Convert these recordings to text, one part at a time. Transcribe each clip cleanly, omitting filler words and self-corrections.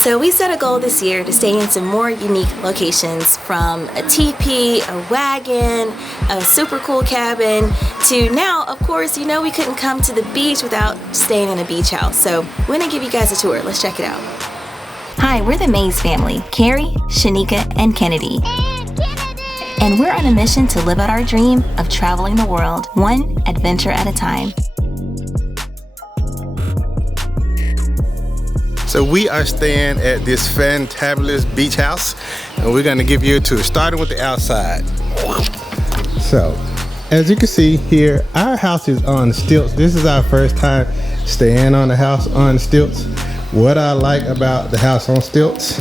So we set a goal this year to stay in some more unique locations, from a teepee, a wagon, a super cool cabin, to now, of course, you know we couldn't come to the beach without staying in a beach house. So we're gonna give you guys a tour. Let's check it out. Hi, we're the Mays family, Carrie, Shanika, and Kennedy. And we're on a mission to live out our dream of traveling the world, one adventure at a time. So we are staying at this fantabulous beach house, and we're gonna give you a tour, starting with the outside. So, as you can see here, our house is on stilts. This is our first time staying on a house on stilts. What I like about the house on stilts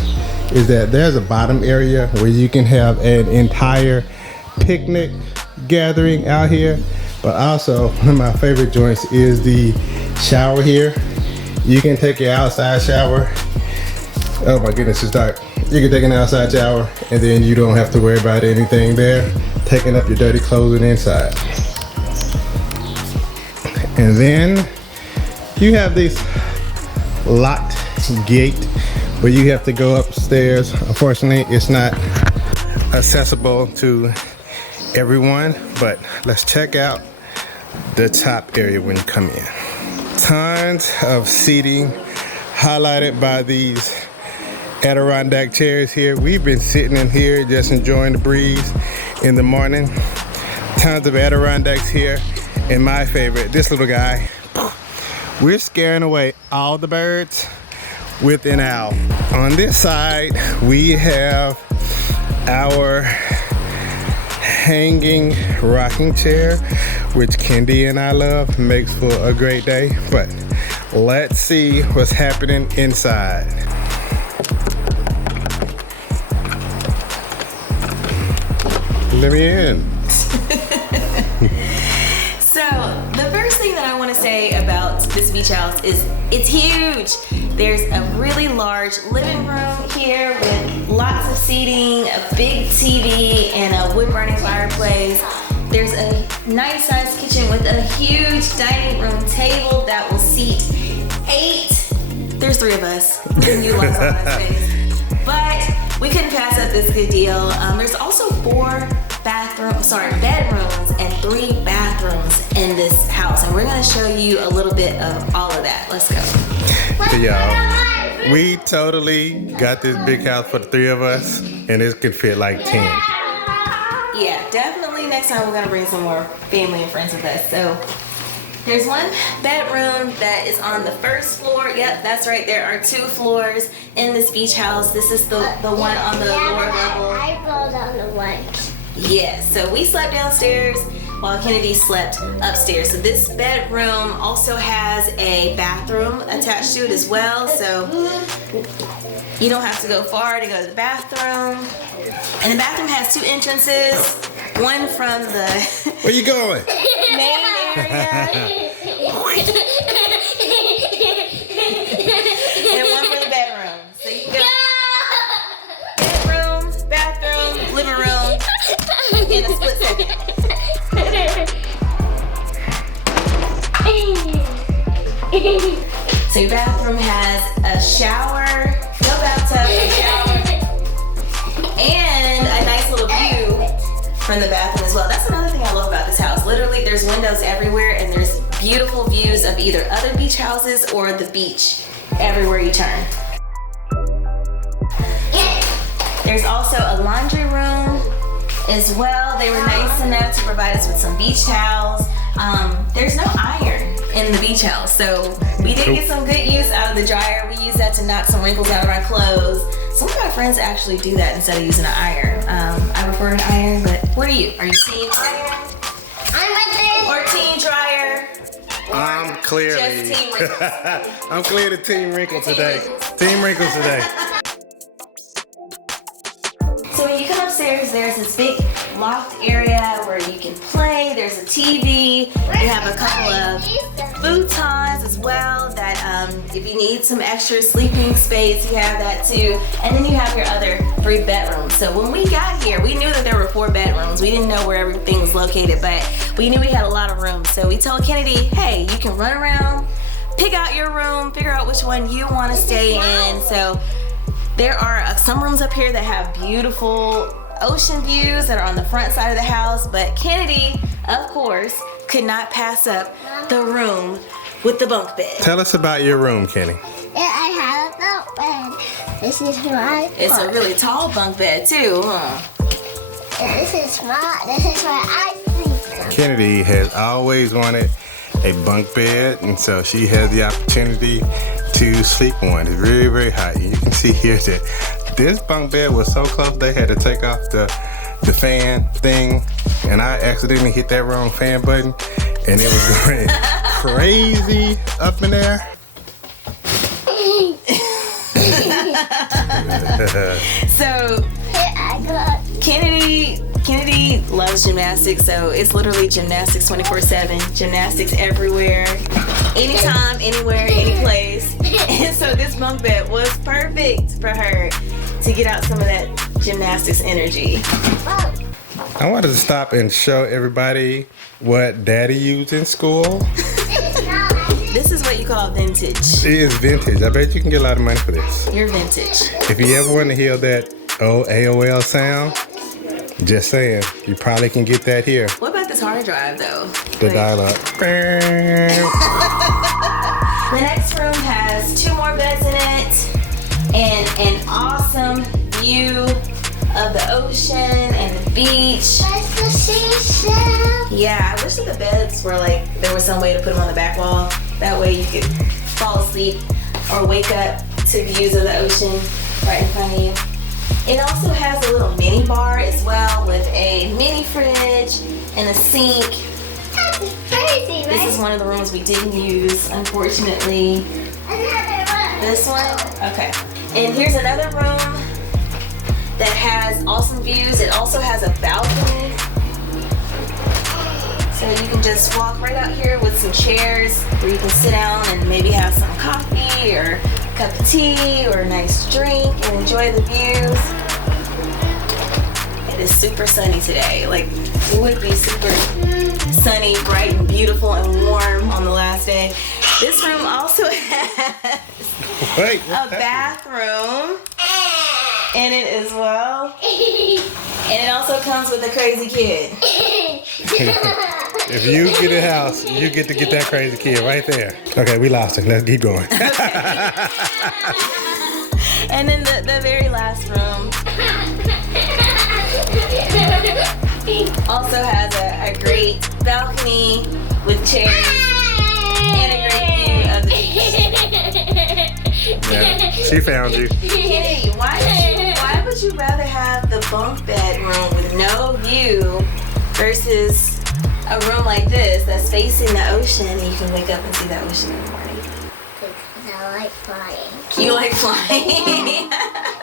is that there's a bottom area where you can have an entire picnic gathering out here, but also one of my favorite joints is the shower here. You can take your outside shower. Oh my goodness, it's dark. You can take an outside shower and then you don't have to worry about anything there, taking up your dirty clothes inside. And then you have this locked gate where you have to go upstairs. Unfortunately, it's not accessible to everyone, but let's check out the top area when you come in. Tons of seating, highlighted by these Adirondack chairs here. We've been sitting in here just enjoying the breeze in the morning. Tons of Adirondacks here, and my favorite, this little guy. We're scaring away all the birds with an owl. On this side, we have our hanging rocking chair, which Kendi and I love. Makes for a great day. But let's see what's happening inside. Let me in. So the first thing that I want to say about this beach house is it's huge. There's a really large living room here with lots of seating, a big TV, and a wood-burning fireplace. There's a nice sized kitchen with a huge dining room table that will seat 8. There's 3 of us. We can utilize all that space. But we couldn't pass up this good deal. There's also 4 bedrooms and 3 bathrooms in this house, and we're gonna show you a little bit of all of that. Let's go. Hey y'all, we totally got this big house for the 3 of us, and it could fit like 10. Yeah, definitely next time we're gonna bring some more family and friends with us. So there's 1 bedroom that is on the first floor. Yep, that's right, there are 2 floors in this beach house. This is the one on the lower level. I rolled on the one. Yes, so we slept downstairs while Kennedy slept upstairs. So this bedroom also has a bathroom attached to it as well, so you don't have to go far to go to the bathroom. And the bathroom has 2 entrances, one from the Where you going? main area and one for the bedroom. So you can go bedroom, bathroom, living room in a split second. So your bathroom has a shower, no bathtub, a shower, and a nice little view from the bathroom as well. That's another thing I love about this house. Literally, there's windows everywhere, and there's beautiful views of either other beach houses or the beach everywhere you turn. There's also a laundry room as well. They were nice enough to provide us with some beach towels. There's no iron in the beach house, so we did get some good use out of the dryer. We use that to knock some wrinkles out of our clothes. Some of my friends actually do that instead of using an iron. I prefer an iron, but what are you? Are you team iron? Or team dryer? I'm clearly Just team wrinkles. I'm clear to Team Wrinkle today. Team Wrinkles today. So when you come upstairs, there's this big loft area where you can play. There's a TV. You have a couple of futons as well that if you need some extra sleeping space, you have that too. And then you have your other 3 bedrooms. So when we got here, we knew that there were 4 bedrooms. We didn't know where everything was located, but we knew we had a lot of room. So we told Kennedy, hey, you can run around, pick out your room, figure out which one you want to stay in. So There are some rooms up here that have beautiful ocean views that are on the front side of the house, but Kennedy, of course, could not pass up the room with the bunk bed. Tell us about your room, Kenny. Yeah, I have a bunk bed. This is my It's a really tall bunk bed too, huh? Yeah, this is where I sleep. Kennedy has always wanted a bunk bed, and so she has the opportunity to sleep on. It's very, very hot. You can see here that this bunk bed was so close they had to take off the fan thing, and I accidentally hit that wrong fan button, and it was going crazy up in there. So Here I go. Kennedy loves gymnastics, so it's literally gymnastics 24/7, gymnastics everywhere, anytime, anywhere, any place. And so this bunk bed was perfect for her to get out some of that gymnastics energy. I wanted to stop and show everybody what Daddy used in school. This is what you call vintage. It is vintage. I bet you can get a lot of money for this. You're vintage. If you ever want to hear that old AOL sound, just saying, you probably can get that here. What about this hard drive though? The Like, dial-up. the next room has 2 more beds in it and an awesome view of the ocean and the beach. That's the seashell. Yeah, I wish that the beds were like, there was some way to put them on the back wall. That way you could fall asleep or wake up to views of the ocean right in front of you. It also has a little mini bar as well with a mini fridge and a sink. That's crazy, This is right? one of the rooms we didn't use, unfortunately. Another one. This one? Okay. And here's another room that has awesome views. It also has a balcony. So you can just walk right out here with some chairs where you can sit down and maybe have some coffee or a cup of tea or a nice drink and enjoy the views. It is super sunny today. Like, it would be super sunny, bright, and beautiful and warm on the last day. This room also has Wait. a bathroom in it as well. And it also comes with a crazy kid. If you get a house, you get to get that crazy kid right there. Okay, we lost it. Let's keep going. And then the very last room also has a great balcony with chairs and a great view of the beach. Yeah, she found you. Kennedy, why would you rather have the bunk bed room with no view versus a room like this that's facing the ocean and you can wake up and see the ocean in the morning? Because I like flying. You like flying?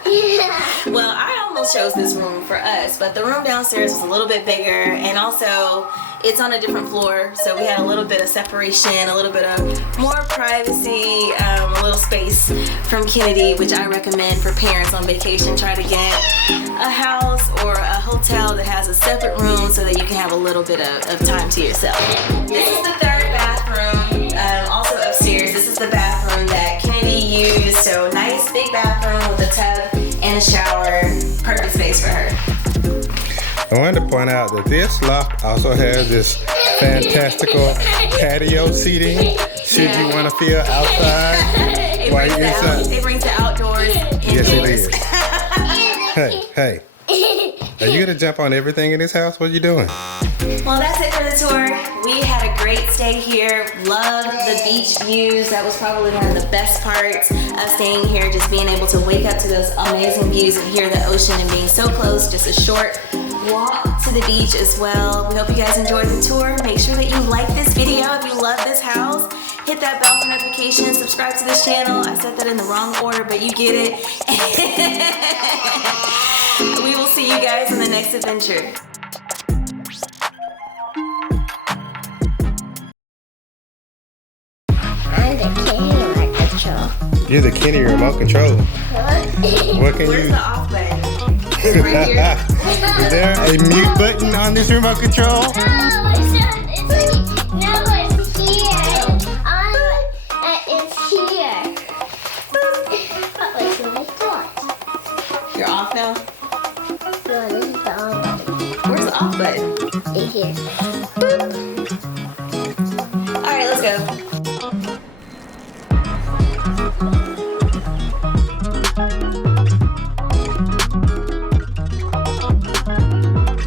Yeah. Well, I almost chose this room for us, but the room downstairs was a little bit bigger, and also it's on a different floor, so we had a little bit of separation, a little bit of more privacy, a little space from Kennedy, which I recommend for parents on vacation. Try to get a house or a hotel that has a separate room so that you can have a little bit of time to yourself. This is the 3rd bathroom, also upstairs. This is the bathroom that Kennedy used, so nice big bathroom with a tub and a shower, perfect space for her. I wanted to point out that this loft also has this fantastical patio seating. Should you want to feel outside while you're inside? It brings the outdoors Yes, it indoors. is. Hey. Are you gonna jump on everything in this house? What are you doing? Well, that's it for the tour. We had a great stay here. Loved the beach views. That was probably one of the best parts of staying here, just being able to wake up to those amazing views and hear the ocean and being so close. Just a short walk to the beach as well. We hope you guys enjoyed the tour. Make sure that you like this video if you love this house. Hit that bell for notifications. Subscribe to this channel. I said that in the wrong order, but you get it. We will see you guys in the next adventure. I'm the king of remote control. You're the Kenny remote control. What can Where's you? the off button? Is it right here? Is there a mute button on this remote control? No, it's here. It's here. What was my thought? You're off now? No, this is the on button. Where's the off button? It's here. All right, let's go.